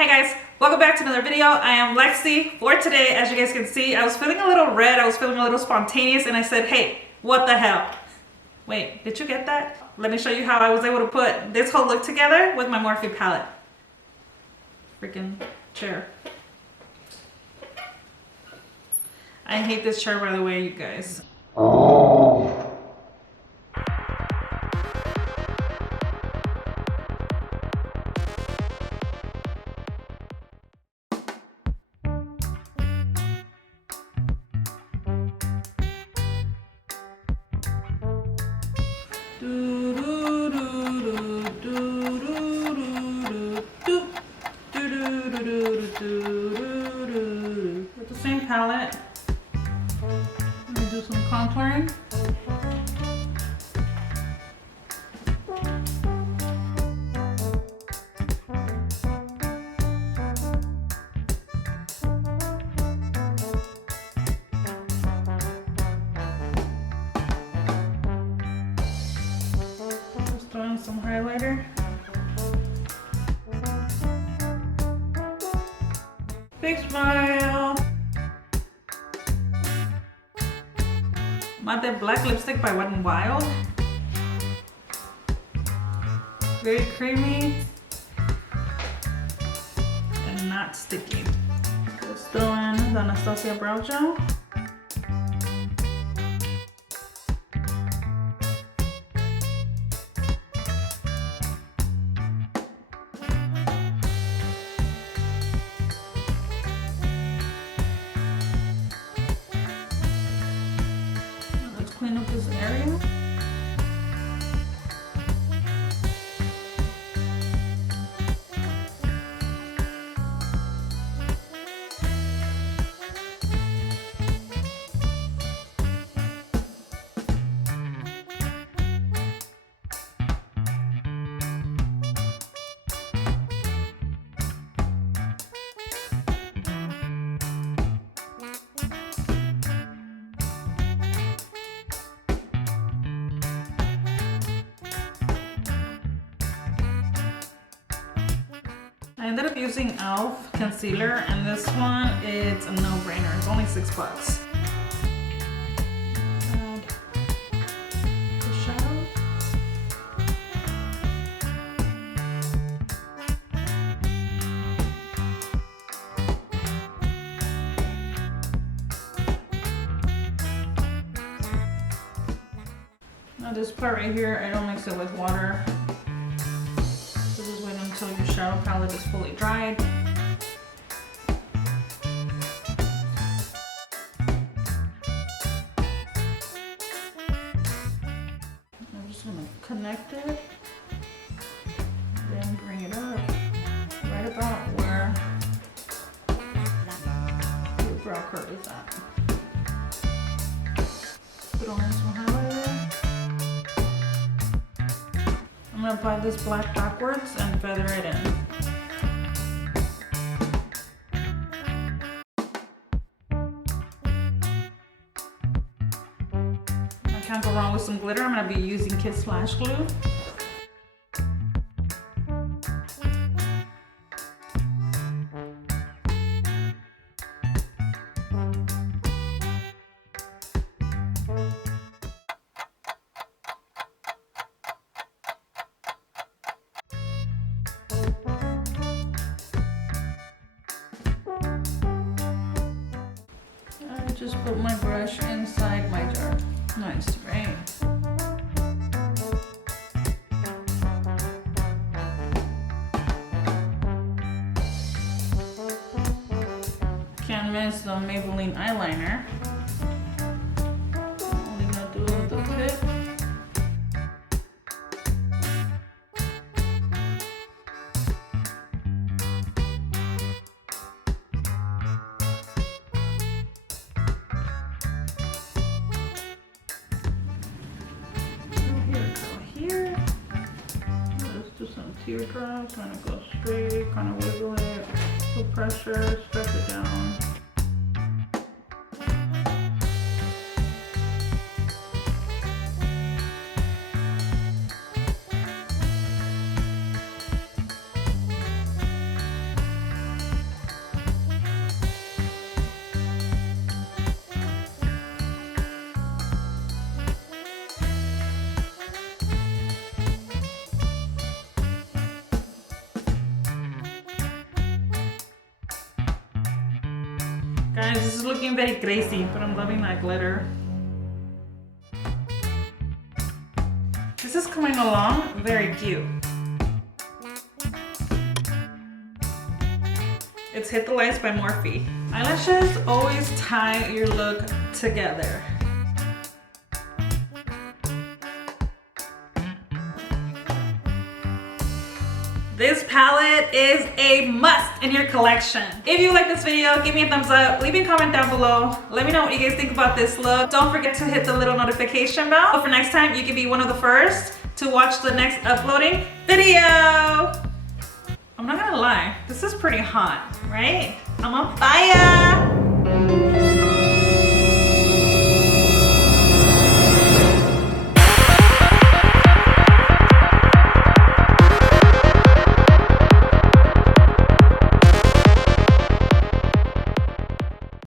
Hey guys, welcome back to another video. I am Lexy. For today, as you guys can see, I was feeling a little red, I was feeling a little spontaneous, and I said, hey, what the hell? Wait, did you get that? Let me show you how I was able to put this whole look together with my Morphe palette. Freaking chair. I hate this chair, by the way, you guys. With the same palette, I'm gonna do some contouring. Just throwing some highlighter. Big smile. Matte black lipstick by Wet n Wild. Very creamy and not sticky. Let's throw in the Anastasia Brow gel. Clean up this area. I ended up using e.l.f. concealer, and this one, it's a no-brainer. It's only $6. Add the shadow. Now this part right here, I don't mix it with water. Until your shadow palette is fully dried. I'm just going to connect it, then bring it up right about where your brow curve is at. Put on some highlighter. I'm going to apply this black backwards and feather it in. I can't go wrong with some glitter. I'm going to be using Kids Flash Glue. Just put my brush inside my jar. Nice, right? Can't miss the Maybelline eyeliner. Only gonna do the tip. Teardrops, kind of go straight, kind of wiggle it, put pressure, stretch it down. Guys, this is looking very crazy, but I'm loving that glitter. This is coming along very cute. It's Hit the Lights by Morphe. Eyelashes always tie your look together. This palette is a must in your collection. If you like this video, give me a thumbs up, leave me a comment down below. Let me know what you guys think about this look. Don't forget to hit the little notification bell. So for next time, you can be one of the first to watch the next uploading video. I'm not gonna lie, this is pretty hot, right? I'm on fire.